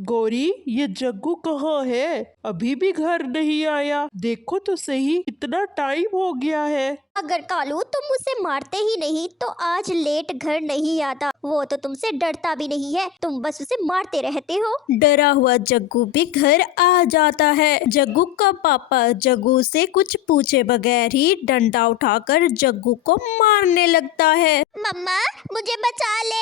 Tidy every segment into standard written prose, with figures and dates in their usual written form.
गौरी, ये जग्गू कहाँ है? अभी भी घर नहीं आया। देखो तो सही, कितना टाइम हो गया है। अगर कालू तुम मुझसे मारते ही नहीं तो आज लेट घर नहीं आता। वो तो तुमसे डरता भी नहीं है, तुम बस उसे मारते रहते हो। डरा हुआ जग्गू भी घर आ जाता है। जग्गू का पापा जग्गू से कुछ पूछे बगैर ही डंडा उठाकर जग्गू को मारने लगता है। मम्मा, मुझे बचा ले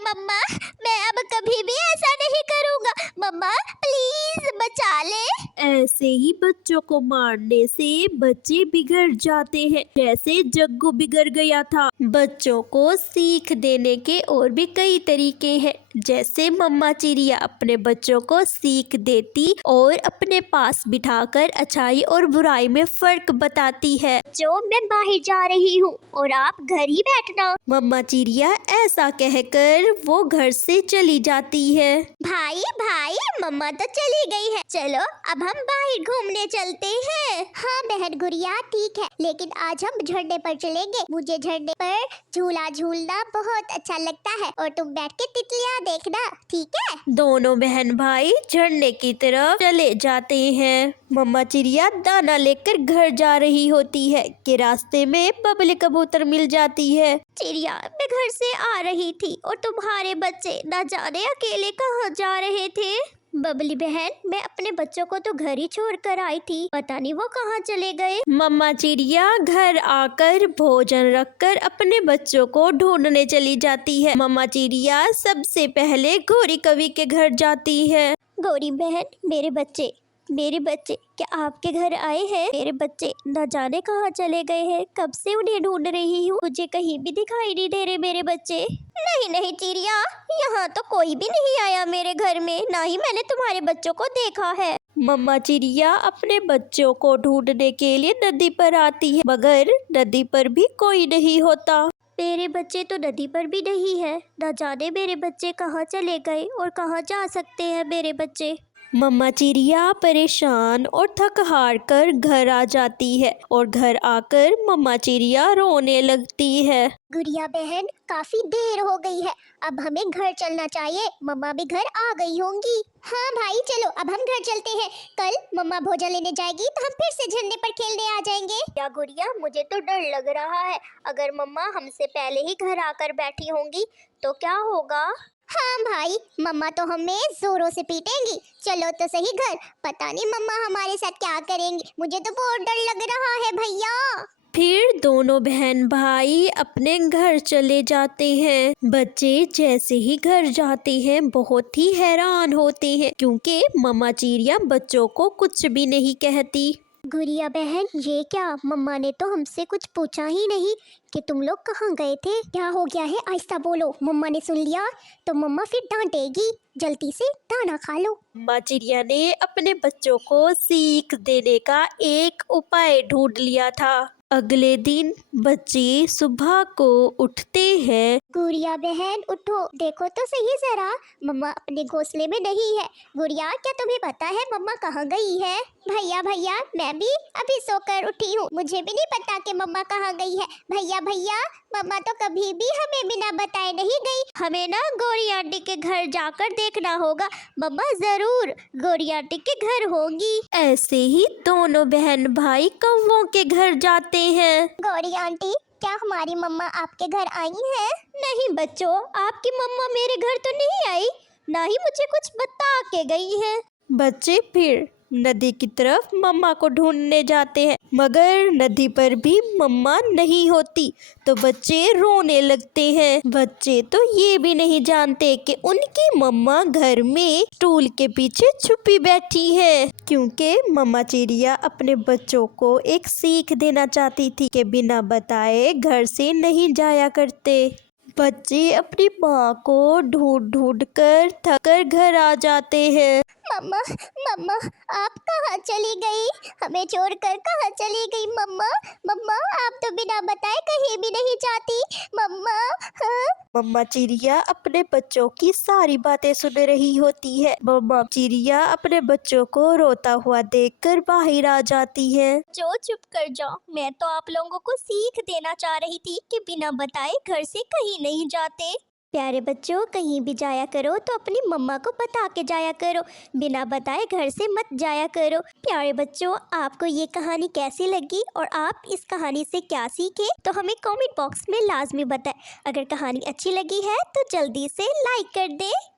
मम्मा। मैं अब कभी भी ऐसा नहीं करूँगा। मम्मा प्लीज बचा ले। ऐसे ही बच्चों को मारने से बच्चे बिगड़ जाते हैं, जैसे जग्गू बिगड़ गया था। बच्चों को सीख देने के और भी कई तरीके हैं, जैसे मम्मा चिड़िया अपने बच्चों को सीख देती और अपने पास बिठाकर अच्छाई और बुराई में फर्क बताती है। जो मैं बाहर जा रही हूँ और आप घर ही बैठना। मम्मा चिड़िया ऐसा कहकर वो घर से चली जाती है। भाई भाई, मम्मा तो चली गई है, चलो अब हम बाहर घूमने चलते हैं। हाँ बहन गुड़िया ठीक है, लेकिन आज हम झरने पर चलेंगे। मुझे झरने पर झूला झूलना बहुत अच्छा लगता है और तुम बैठ के तितलियाँ देखना, ठीक है? दोनों बहन भाई झरने की तरफ चले जाते हैं। मम्मा चिड़िया दाना लेकर घर जा रही होती है कि रास्ते में बबली कबूतर मिल जाती है। चिड़िया, मैं घर से आ रही थी और तुम्हारे बच्चे न जाने अकेले कहाँ जा रहे थे। बबली बहन, मैं अपने बच्चों को तो घर ही छोड़ कर आई थी, पता नहीं वो कहाँ चले गए। मम्मा चिड़िया घर आकर भोजन रखकर अपने बच्चों को ढूंढने चली जाती है। मम्मा चिड़िया सबसे पहले गौरी कवि के घर जाती है। गौरी बहन, मेरे बच्चे क्या आपके घर आए हैं? मेरे बच्चे न जाने कहाँ चले गए हैं, कब से उन्हें ढूंढ रही हूँ, मुझे कहीं भी दिखाई नहीं दे रहे मेरे बच्चे। नहीं नहीं चिड़िया, यहाँ तो कोई भी नहीं आया मेरे घर में, ना ही मैंने तुम्हारे बच्चों को देखा है। मम्मा चिड़िया अपने बच्चों को ढूंढने के लिए नदी पर आती है, मगर नदी पर भी कोई नहीं होता। मेरे बच्चे तो नदी पर भी नहीं है, न जाने मेरे बच्चे कहाँ चले गए और कहाँ जा सकते हैं मेरे बच्चे। मम्मा चिड़िया परेशान और थक हार कर घर आ जाती है और घर आकर मम्मा चिड़िया रोने लगती है। गुड़िया बहन, काफी देर हो गई है, अब हमें घर चलना चाहिए। मम्मा भी घर आ गई होंगी। हाँ भाई चलो, अब हम घर चलते हैं। कल मम्मा भोजन लेने जाएगी तो हम फिर से झरने पर खेलने आ जाएंगे। या गुड़िया, मुझे तो डर लग रहा है, अगर मम्मा हमसे पहले ही घर आकर बैठी होंगी तो क्या होगा? हाँ भाई, मम्मा तो हमें जोरों से पीटेंगी। चलो तो सही घर, पता नहीं मम्मा हमारे साथ क्या करेंगी, मुझे तो बहुत डर लग रहा है भैया। फिर दोनों बहन भाई अपने घर चले जाते हैं। बच्चे जैसे ही घर जाते हैं बहुत ही हैरान होते हैं, क्योंकि मम्मा चिड़िया बच्चों को कुछ भी नहीं कहती। गुड़िया बहन, ये क्या, मम्मा ने तो हमसे कुछ पूछा ही नहीं कि तुम लोग कहाँ गए थे। क्या हो गया है, आहिस्ता बोलो, मम्मा ने सुन लिया तो मम्मा फिर डांटेगी। जल्दी से दाना खा लो। मम्मा चिड़िया ने अपने बच्चों को सीख देने का एक उपाय ढूंढ लिया था। अगले दिन बच्चे सुबह को उठते हैं। गुड़िया बहन उठो, देखो तो सही जरा, मम्मा अपने घोंसले में नहीं है। गुड़िया, क्या तुम्हें पता है मम्मा कहाँ गई है? भैया भैया, मैं भी अभी सोकर उठी हूँ, मुझे भी नहीं पता कि मम्मा कहाँ गई है। भैया भैया, मम्मा तो कभी भी हमें बिना बताए नहीं गई। हमें ना गौरी आंटी के घर जाकर देखना होगा, मम्मा जरूर गौरी आंटी के घर होंगी। ऐसे ही दोनों बहन भाई कौवों के घर जाते हैं। गौरी आंटी, क्या हमारी मम्मा आपके घर आई है? नहीं बच्चों, आपकी मम्मा मेरे घर तो नहीं आई, ना ही मुझे कुछ बता के गई है। बच्चे फिर नदी की तरफ मम्मा को ढूंढने जाते हैं, मगर नदी पर भी मम्मा नहीं होती तो बच्चे रोने लगते हैं। बच्चे तो ये भी नहीं जानते कि उनकी मम्मा घर में स्टूल के पीछे छुपी बैठी है, क्योंकि मम्मा चिड़िया अपने बच्चों को एक सीख देना चाहती थी कि बिना बताए घर से नहीं जाया करते। बच्चे अपनी माँ को ढूंढ ढूंढ कर थक कर घर आ जाते हैं। मम्मा मम्मा, आप कहाँ चली गई? हमें छोड़कर कहाँ चली गई मम्मा? मम्मा, आप तो बिना बताए कहीं भी नहीं जाती मम्मा। हाँ? मम्मा चिड़िया अपने बच्चों की सारी बातें सुन रही होती है। मम्मा चिड़िया अपने बच्चों को रोता हुआ देखकर बाहर आ जाती है। जो चुप कर जाओ, मैं तो आप लोगों को सीख देना चाह रही थी कि बिना बताए घर से कहीं नहीं जाते। प्यारे बच्चों, कहीं भी जाया करो तो अपनी मम्मा को बता के जाया करो, बिना बताए घर से मत जाया करो। प्यारे बच्चों, आपको ये कहानी कैसी लगी और आप इस कहानी से क्या सीखे तो हमें कमेंट बॉक्स में लाजमी बताएं। अगर कहानी अच्छी लगी है तो जल्दी से लाइक कर दें।